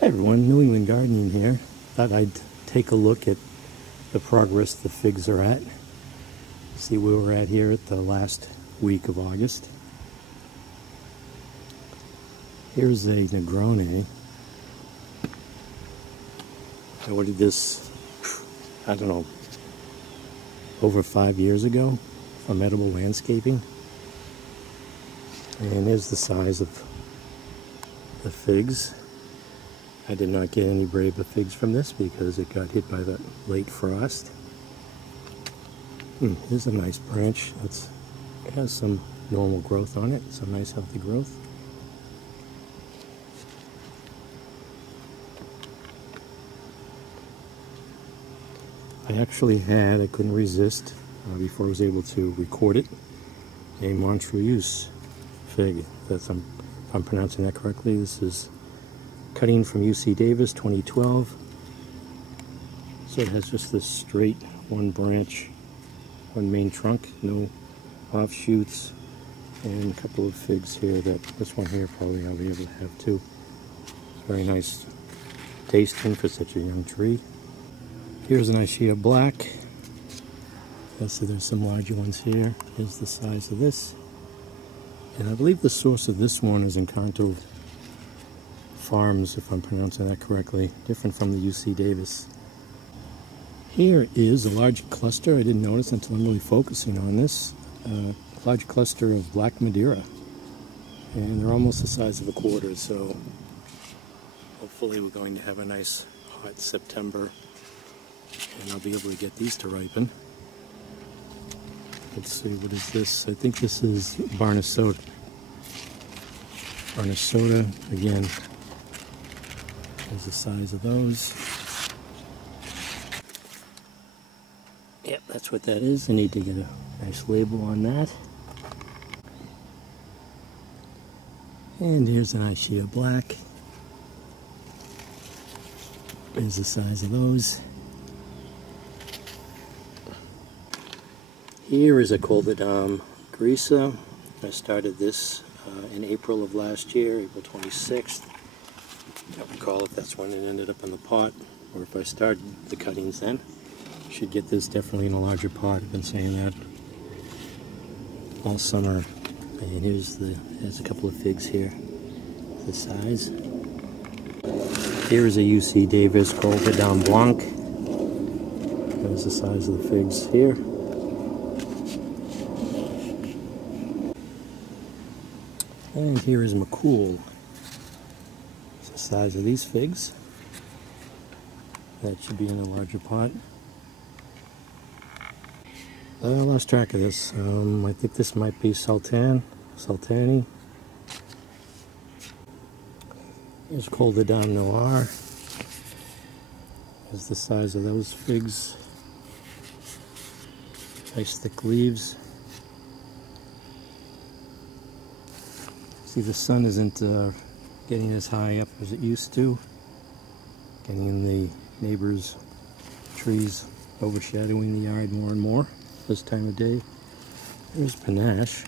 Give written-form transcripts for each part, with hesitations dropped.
Hi everyone, New England Gardening here. Thought I'd take a look at the progress the figs are at. See where we're at here at the last week of August. Here's a Negroni. I ordered this, I don't know, over 5 years ago from Edible Landscaping. And here's the size of the figs. I did not get any braver figs from this because it got hit by that late frost. Here's a nice branch. It has some normal growth on it, some nice healthy growth. I actually I couldn't resist, before I was able to record it, a Montreuil's fig. If I'm pronouncing that correctly. This is cutting from UC Davis 2012. So it has just this straight one branch, one main trunk, no offshoots, and a couple of figs here. This one here probably I'll be able to have too. It's very nice tasting for such a young tree. Here's an Ischia Black. So there's some larger ones here. Here's the size of this. And I believe the source of this one is Encanto Farms, if I'm pronouncing that correctly, different from the UC Davis. Here is a large cluster. I didn't notice until I'm really focusing on this. Large cluster of Black Madeira. And they're almost the size of a quarter, so hopefully we're going to have a nice hot September and I'll be able to get these to ripen. Let's see, what is this? I think this is Barnesota. Barnesota, again, is the size of those. Yep, that's what that is. I need to get a nice label on that. And here's an Ischia Black. There's the size of those. Here is a Coleodon Grisa. I started this in April of last year, April 26th. I don't recall if that's when it ended up in the pot or if I started the cuttings then. Should get this definitely in a larger pot. I've been saying that all summer. And there's a couple of figs here, the size. Here is a UC Davis Coleodon Blanc. There's the size of the figs here. And here is McCool. It's the size of these figs. That should be in a larger pot. I lost track of this. I think this might be Sultani. Here's Coleodon Noir. Here's the size of those figs. Nice thick leaves. See, the sun isn't getting as high up as it used to. Getting in the neighbors' trees, overshadowing the yard more and more this time of day. There's Panache.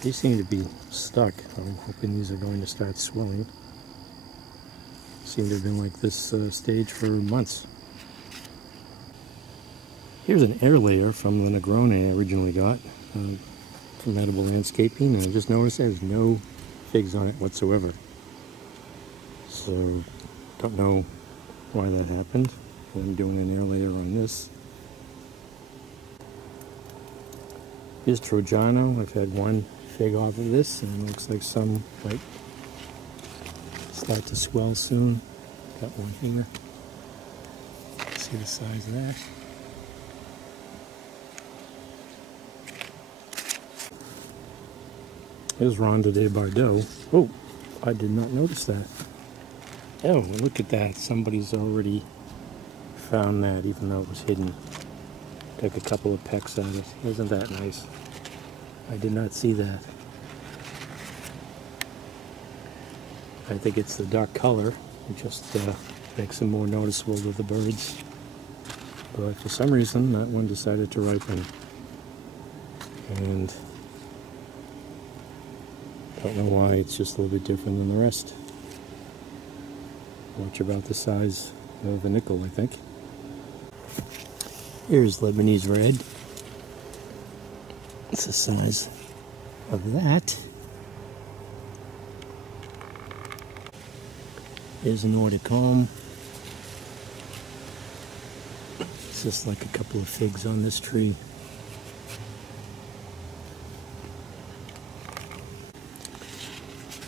These seem to be stuck. I'm hoping these are going to start swelling. Seem to have been like this stage for months. Here's an air layer from the Negroni I originally got. From Edible Landscaping, and I just noticed there's no figs on it whatsoever. So, don't know why that happened. I'm doing an air layer on this. Here's Trojano. I've had one fig off of this, and it looks like some might start to swell soon. Got one here. See the size of that. Here's Ronda de Bordeaux. Oh, I did not notice that. Oh, look at that. Somebody's already found that, even though it was hidden. Took a couple of pecks at it. Isn't that nice? I did not see that. I think it's the dark color. It just makes them more noticeable to the birds. But for some reason, that one decided to ripen. And don't know why, it's just a little bit different than the rest. which are about the size of a nickel, I think. Here's Lebanese red. It's the size of that. Here's a Nordic Home. It's just like a couple of figs on this tree.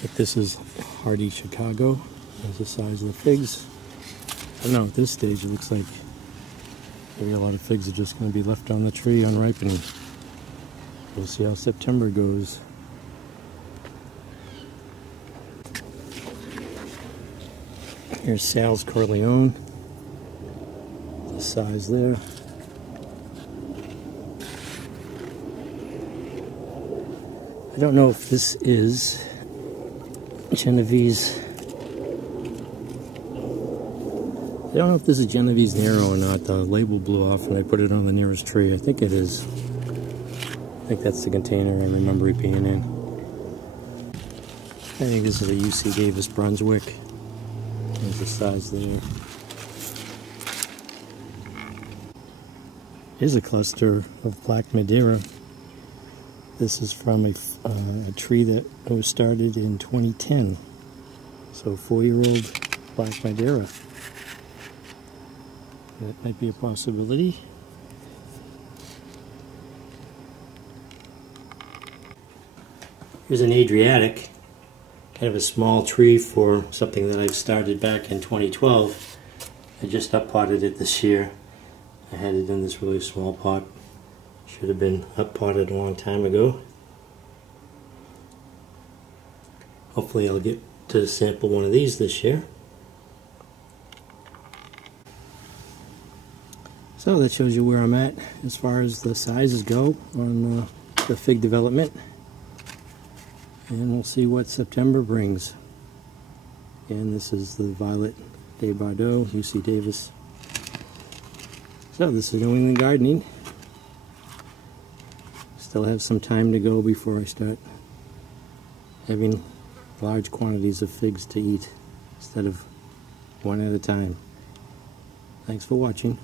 But this is Hardy Chicago. There's the size of the figs. I don't know, at this stage it looks like maybe a lot of figs are just going to be left on the tree unripening. We'll see how September goes. Here's Sal's Corleone. The size there. I don't know if this is Genovese. I don't know if this is Genovese Nero or not. The label blew off and I put it on the nearest tree. I think it is. I think that's the container I remember it being in. I think this is a UC Davis Brunswick. There's the size there. Here's a cluster of Black Madeira. This is from a tree that was started in 2010. So 4-year-old Black Madeira. That might be a possibility. Here's an Adriatic. Kind of a small tree for something that I've started back in 2012. I just up-potted it this year. I had it in this really small pot. Should have been up-potted a long time ago. Hopefully I'll get to sample one of these this year. So that shows you where I'm at as far as the sizes go on the fig development. And we'll see what September brings. And this is the Violet de Bordeaux, UC Davis. So this is New England Gardening. Still have some time to go before I start having large quantities of figs to eat instead of one at a time. Thanks for watching.